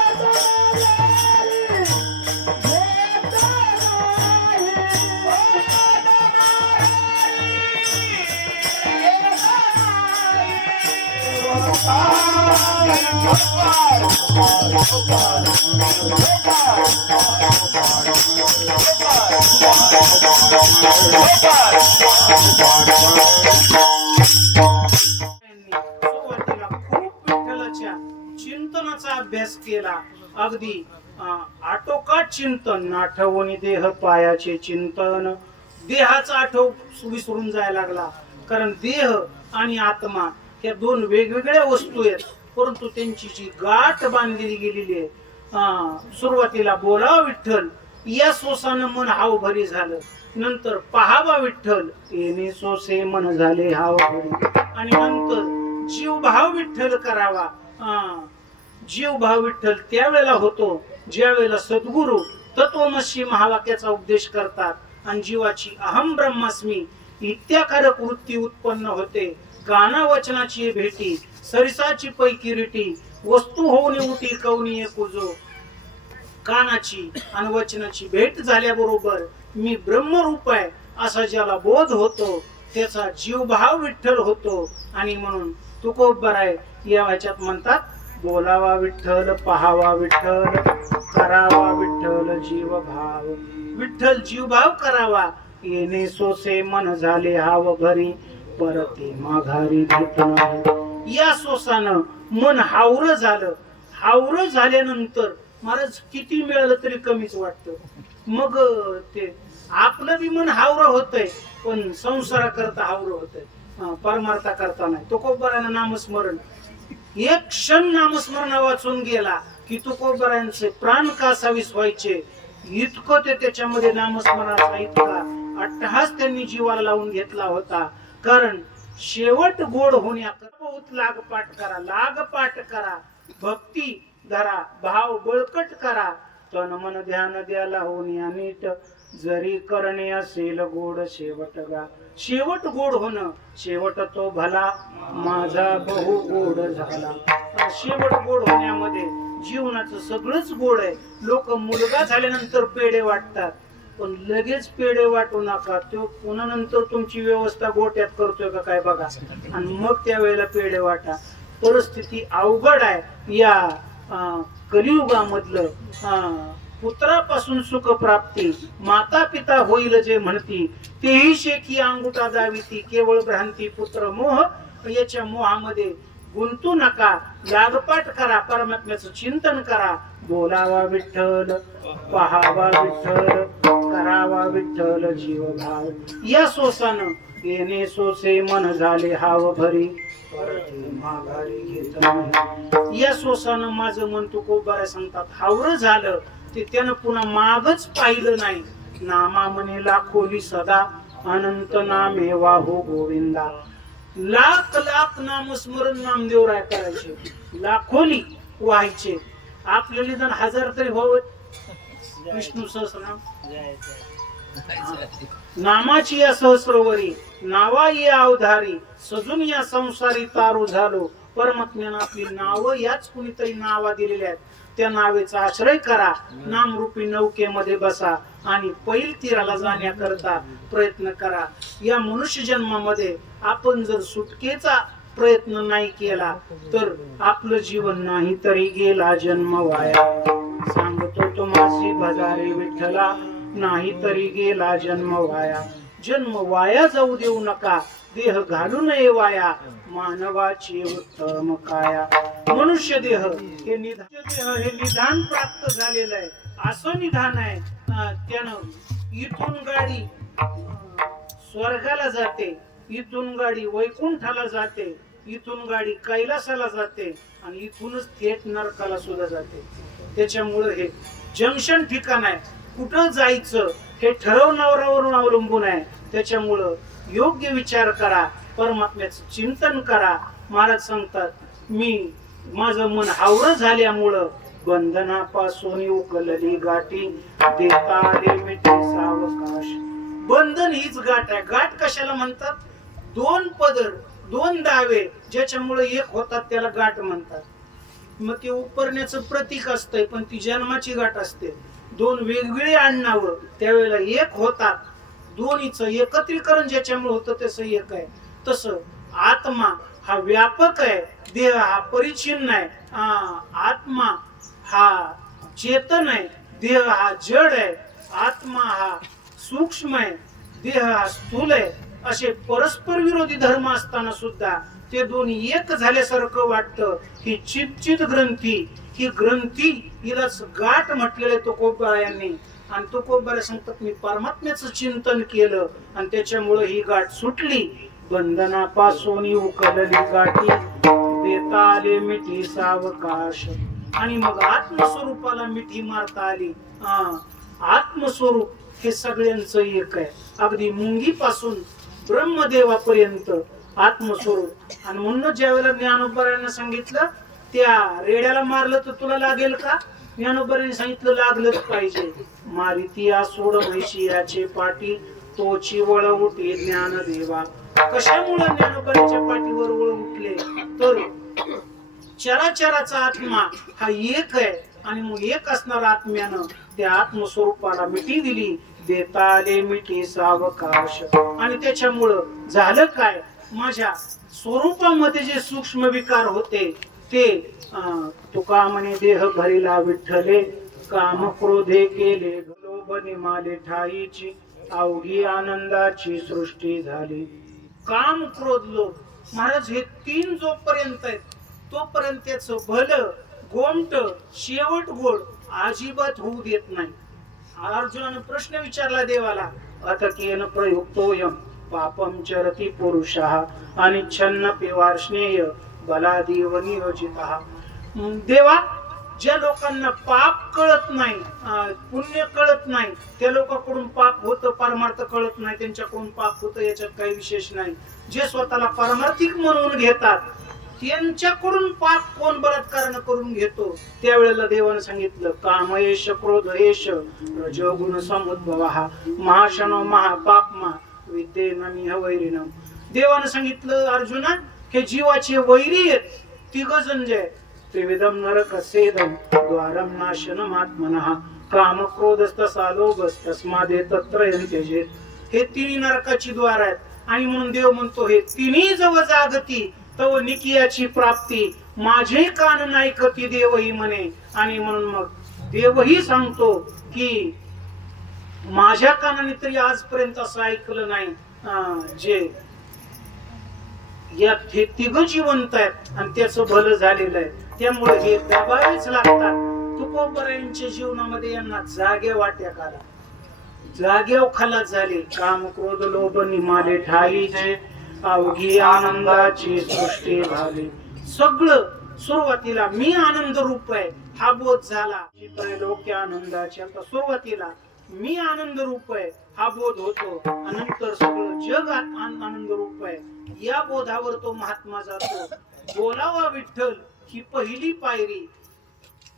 यांनी अभ्यास अगदी आटोकाट चिंतन आठवणी देह पायाचे चिंतन. देहाचा आठव विसरून जायला लागला. कारण देह आणि आत्मा ह्या दोन वेगवेगळ्या वस्तू आहेत. परंतु त्यांची जी गाठ बांधलेली गेलेली आहे सुरुवातीला बोलावा विठ्ठल या सोसानं मन हाव भरी झालं. नंतर पहावा विठ्ठल येणे सोसे मन झाले हाव भरी आणि नंतर जीव भाव विठ्ठल करावा. अं, जीव भाव विठ्ठल त्यावेळेला होतो ज्यावेळेला सद्गुरू सद्गुरु तत्वमसी महावाक्याचा उपदेश करतात आणि जीवाची अहम ब्रह्मास्मी इत्याकारक वृत्ती उत्पन्न होते. काना वचनाची भेटी सरिसाची पैकी रिटी वस्तू होऊन उठी कवनी कुजो कानाची आणि वचनाची भेट झाल्याबरोबर मी ब्रह्मरूप आहे असा ज्याला बोध होतो त्याचा जीवभाव विठ्ठल होतो. आणि म्हणून तुकोबर आहे या ह्याच्यात म्हणतात बोलावा विठ्ठल पहावा विठ्ठल करावा विठ्ठल जीवभाव. विठ्ठल जीवभाव करावा. येणे सोसे मन झाले हाव घरी परते माघारी या सोसानं मन हावर झालं. हावर झाल्यानंतर महाराज किती मिळालं तरी कमीच वाटत. मग ते आपलं बी मन हावरं होतंय पण संसारा करता हावरं होतंय. परमार्था करता नाही. तो कोबरानं नामस्मरण. एक क्षण नामस्मरण वाचून गेला की तुकोबरांचे प्राण कासावीस व्हायचे? इतकं ते त्याच्यामध्ये नामस्मरणाचा इतका अट्टहास त्यांनी जीवाला लावून घेतला होता. कारण शेवट गोड होण्याकरता बहुत लागपाठ करा लागपाठ करा. भक्ती धरा भाव बळकट करा. तन मन ध्यान द्याला होण्या नीट. जरी करणे असेल गोड शेवट गा. शेवट गोड होणं शेवट तो भला माझा बहु गोड झाला. शेवट गोड होण्यामध्ये जीवनाचं सगळंच गोड आहे. लोक मुलगा झाल्यानंतर पेढे वाटतात पण लगेच पेढे वाटू नका. तो पुन्हा नंतर तुमची व्यवस्था गोट्यात करतोय का काय बघा. आणि मग त्यावेळेला पेढे वाटा. परिस्थिती अवघड आहे. या कलियुगामधलं पुत्रापासून सुख प्राप्ती माता पिता होईल जे म्हणती तेही शेखी अंगुठा दाविती केवळ भ्रांती पुत्र मोह याच्या मोहामध्ये गुंतू नका लागपाठ करा परमात्म्याचं चिंतन करा. बोलावा विठ्ठल पहावा विठ्ठल करावा विठ्ठल जीव भाव या सोसानं येणे सोसे मन झाले हाव भरी. माघारी घेत या सोसानं माझं मन तू कोबारा सांगतात हावर झालं. ते त्यानं पुन्हा मागच पाहिलं नाही. नामा म्हणे लाखोली सदा अनंत नामे वाहो गोविंदा. लाख लाख नामस्मरण नामदेवराय करायचे. लाखोली व्हायचे. आपले निदान हजार तरी व्हावं विष्णू सहस्रनाम. नामाची या सहस्रवरी नावा या अवधारी सजून या संसारी तारू झालो. परमात्म्यानं आपली नावं याच कुणीतरी नावा दिलेल्या आहेत. त्या नावेचा आश्रय करा. नामरूपी नौकेमध्ये बसा आणि पैल तीराला जाण्याकरता प्रयत्न करा. या मनुष्य जन्मामध्ये आपण जर सुटकेचा प्रयत्न नाही केला तर आपलं जीवन नाही तरी गेला जन्म वाया सांगतो तो मासी भजारे विठ्ठला नाही तरी गेला जन्म वाया जन्म वाया जाऊ देऊ नका देह घालू नये वाया. मानवाची उत्तम काया. मनुष्य देह हे निधान देह हे निधान प्राप्त झालेलं आहे. असं निधान आहे त्यानं इथून गाडी स्वर्गाला जाते इथून गाडी वैकुंठाला जाते इथून गाडी कैलासाला जाते आणि इथूनच थेट नरकाला सुद्धा जाते. त्याच्यामुळे हे जंक्शन ठिकाण आहे. कुठं जायचं हे ठरवणावरावरून अवलंबून आहे. त्याच्यामुळं योग्य विचार करा परमात्म्याचं चिंतन करा. महाराज सांगतात मी माझं मन हावर झाल्यामुळं बंधनापासून उकलली गाठी. देता मिठी सावकाश. बंधन हीच गाठ आहे. गाठ कशाला म्हणतात? दोन पदर दोन दावे ज्याच्यामुळे एक होतात त्याला गाठ म्हणतात. मग ते उपरण्याचं प्रतीक असतंय पण ती जन्माची गाठ असते. दोन वेगवेगळे आडनावं त्यावेळेला एक होतात. दोन्हीचं एकत्रीकरण ज्याच्यामुळे होतं त्याचं एक आहे. तसं आत्मा हा व्यापक आहे. देह हा परिचिन्न आहे. आत्मा हा चेतन आहे. देह हा जड आहे. आत्मा हा सूक्ष्म आहे. देह हा स्थूल आहे. असे परस्पर विरोधी धर्म असताना सुद्धा ते दोन्ही एक झाल्यासारखं वाटतं. ही चितचित ग्रंथी ही ग्रंथी हिलाच गाठ म्हटलेलं आहे तुकोबा यांनी. आणि तुकोबाला सांगतात मी परमात्म्याचं चिंतन केलं आणि त्याच्यामुळे ही गाठ सुटली. बंधनापासून उकलली गाठी देता आले मिठी सावकाश. आणि मग आत्मस्वरूपाला मिठी मारता आली. आत्मस्वरूप हे सगळ्यांचं एक आहे. अगदी मुंगीपासून ब्रह्मदेवापर्यंत आत्मस्वरूप. आणि म्हणून ज्या वेळेला ज्ञानोबरायांना सांगितलं त्या रेड्याला मारलं तर तुला लागेल का? ज्ञानोबरांनी सांगितलं लागलंच पाहिजे. मारिती सोड याचे पाठी तोची वळ उठे ज्ञान देवा कशामुळे ज्ञानोबराच्या पाठीवर वळ उठले? तर चराचराचा आत्मा हा एक आहे आणि मग एक असणारा आत्म्यानं त्या आत्मस्वरूपाला मिठी दिली. देता आले मिठी सावकाश. आणि त्याच्यामुळं झालं काय? माझ्या स्वरूपामध्ये जे सूक्ष्म विकार होते ते तुका म्हणे देह भरिला विठ्ठले. काम क्रोधे केले लोभने माले ठाईची. अवघी आनंदाची सृष्टी झाली. काम क्रोध लोभ महाराज हे तीन जोपर्यंत आहेत तोपर्यंत त्याचं भलं गोमट शेवट गोड अजिबात होऊ देत नाही. अर्जुनानं प्रश्न विचारला देवाला अथ केन प्रयुक्तोयम पापम चरती पुरुषा आणि छन्न पिवार्ष्णेय बलादेव नियोजित. देवा ज्या लोकांना पाप कळत नाही पुण्य कळत नाही त्या लोकांकडून पाप होतं परमार्थ कळत नाही त्यांच्याकडून पाप होतं याच्यात काही विशेष नाही जे स्वतःला परमार्थिक म्हणून घेतात त्यांच्याकडून पाप कोण बलात्कारण करून घेतो त्यावेळेला देवानं सांगितलं कामयेश क्रोधयेश रजोगुण समुद्भव हा महाशनो महापापमा विद्येन मिह वैरिणम देवानं सांगितलं अर्जुना हे जीवाचे वैरी आहेत तिघ जण जे आहेत. त्रिविधम नरक सेदम द्वारम नाशनम काम क्रोधस्तसा तत्र हे तिन्ही नरकाची द्वार आहेत। आणि म्हणून देव म्हणतो हे तिन्ही जवळ जागती तव निकियाची प्राप्ती माझे कान नाही कती देवही म्हणे. आणि म्हणून मग देवही सांगतो की माझ्या कानाने तरी आजपर्यंत असं ऐकलं नाही अं, जे या हे तिघ जिवंत आहेत आणि त्याचं भलं झालेलं आहे. त्यामुळे हे दबावेच लागतात. तुकोबरायांच्या जीवनामध्ये यांना जागे वाट्या काला जागेव खालात झाले. काम क्रोध लोभ निमाले ठाईचे अवघी आनंदाची सृष्टी झाली. सगळं सुरुवातीला मी आनंद रूप आहे. हा बोध झाला. लोक आनंदाची आता सुरुवातीला मी आनंद रूप आहे. हा बोध होतो. नंतर सगळं जग आनंद रूप आहे. या बोधावर तो महात्मा जातो. बोलावा विठ्ठल ही पहिली पायरी.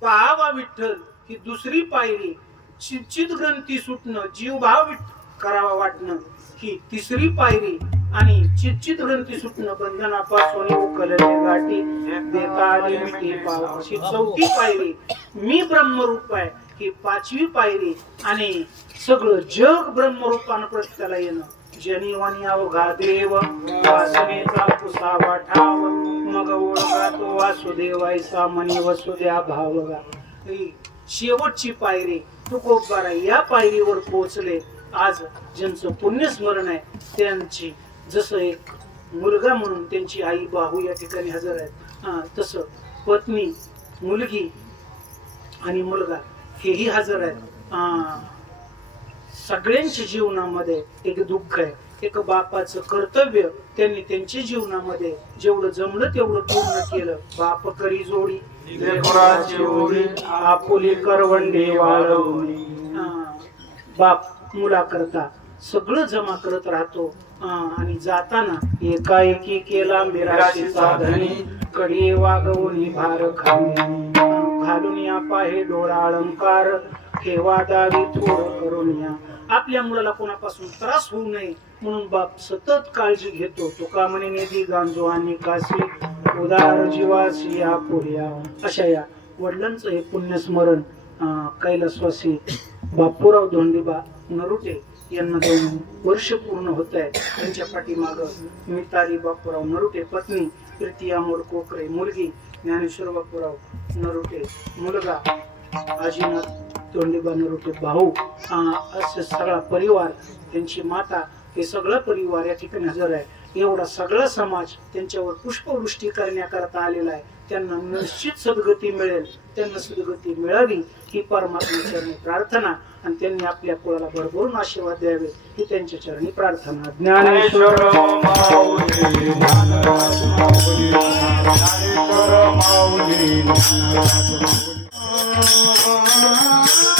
पाहावा विठ्ठल ही दुसरी पायरी. चिंचित ग्रंथी सुटणं जीवभाव करावा वाटणं ही तिसरी पायरी. आणि चिचित ग्रंथी सुटणं बंधनापासून उकलले गाठी. देता आली मिठी पाव. अशी चौथी पायरी. मी ब्रह्मरूप आहे. ही पाचवी पायरी. आणि सगळं जग ब्रह्मरूपानं प्रत्येकाला येणं. जनिवानी अवघा देव वासनेचा पुसावा ठाव मग ओळखा तो वासुदेवायचा मनी वसुद्या भावगा. शेवटची पायरी तुकोबारा या पायरीवर पोहोचले. आज ज्यांचं पुण्यस्मरण आहे त्यांची जसं एक मुलगा म्हणून त्यांची आई बाहू या ठिकाणी हजर आहेत. हा, तसं पत्नी मुलगी आणि मुलगा हेही हजर आहेत. हा, सगळ्यांच्या जीवनामध्ये एक दुःख आहे. एक बापाचं कर्तव्य त्यांनी त्यांच्या जीवनामध्ये जेवढं जमलं तेवढं पूर्ण केलं. बाप करी जोडी. आपुली करवंडे वाळवणे. हा. बाप मुलाकरता सगळं जमा करत राहतो. आणि जाताना एकाएकी केला मिराशीचा धनी कडी वागवून भार खाणे घालून या पाहे डोळा अलंकार. ठेवा दावी थोड करून या. आपल्या मुलाला कोणापासून त्रास होऊ नये म्हणून बाप सतत काळजी घेतो. तुका म्हणे निधी गांजो आणि कासी उदार जीवासी या पुऱ्या अशा या वडिलांचं हे पुण्यस्मरण कैलासवासी बापूराव धोंडीबा नरुटे यांना दोन वर्ष पूर्ण होत आहे त्यांच्या पाठीमाग मिताली बापूराव नरुटे पत्नी प्रीती अमोल कोकरे मुलगी ज्ञानेश्वर बापूराव नरुटे मुलगा आजीनाथ तोंडली नरुटे भाऊ असे सगळा परिवार त्यांची माता हे सगळं परिवार या ठिकाणी हजर आहे. एवढा सगळा समाज त्यांच्यावर पुष्पवृष्टी करण्याकरता आलेला आहे. त्यांना निश्चित सद्गती मिळेल. त्यांना सद्गती मिळावी ही परमात्मा चरणी प्रार्थना आणि त्यांनी आपल्या कुळाला भरभरून आशीर्वाद द्यावे ही त्यांच्या चरणी प्रार्थना. Dnyaneshwar Dnyaneshwar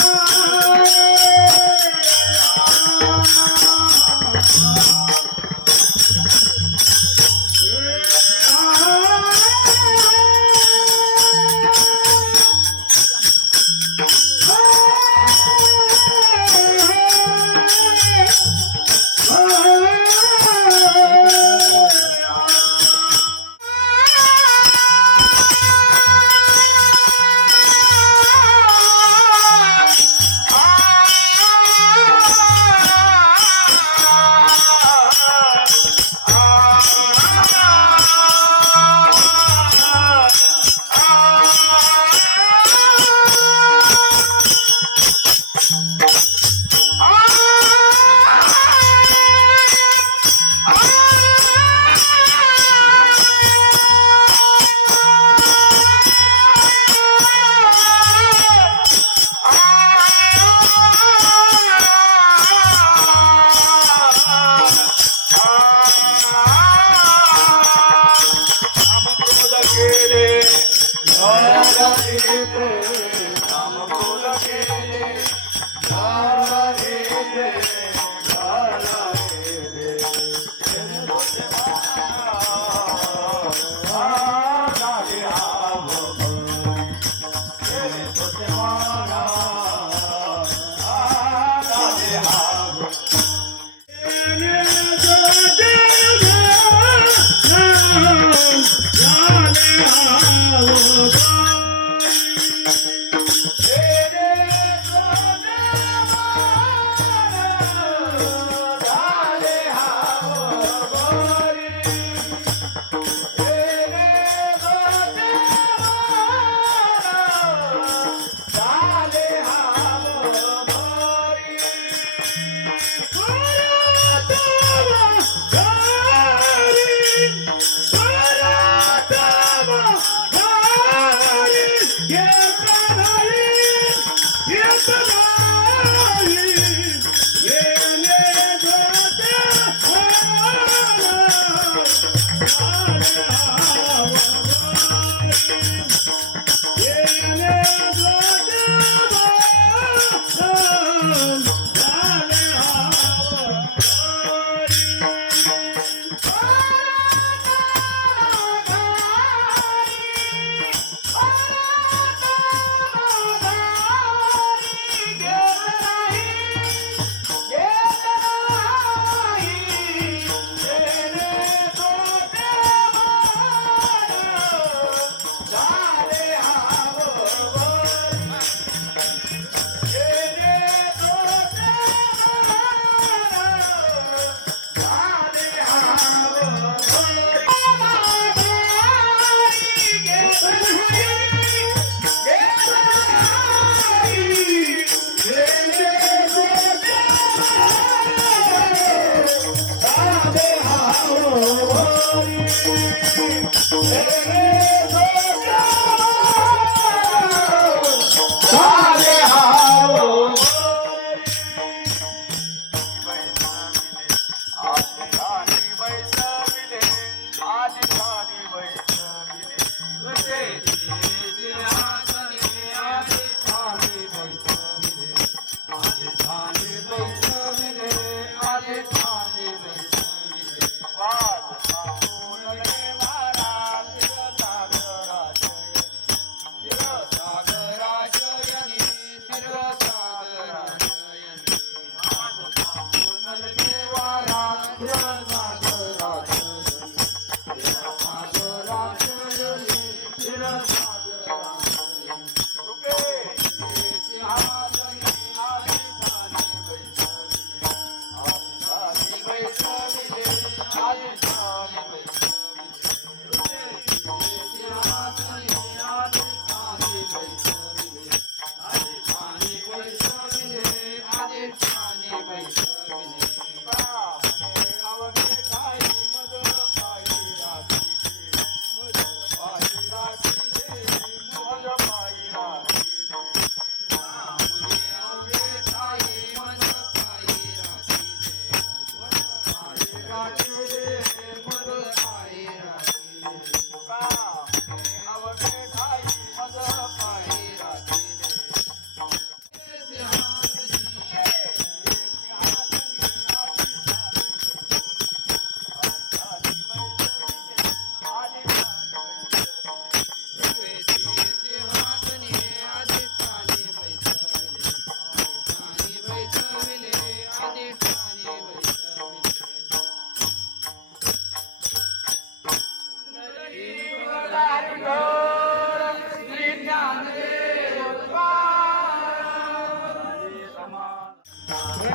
Ah!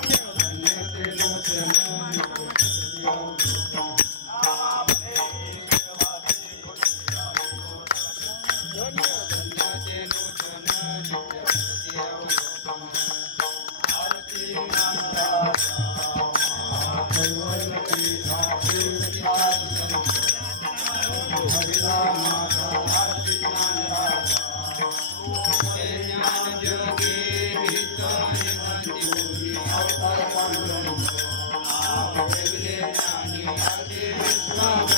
Thank you. Yeah.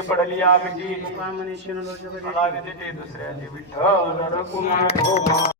पडली पडली. आमची दुसऱ्याची विठ्ठल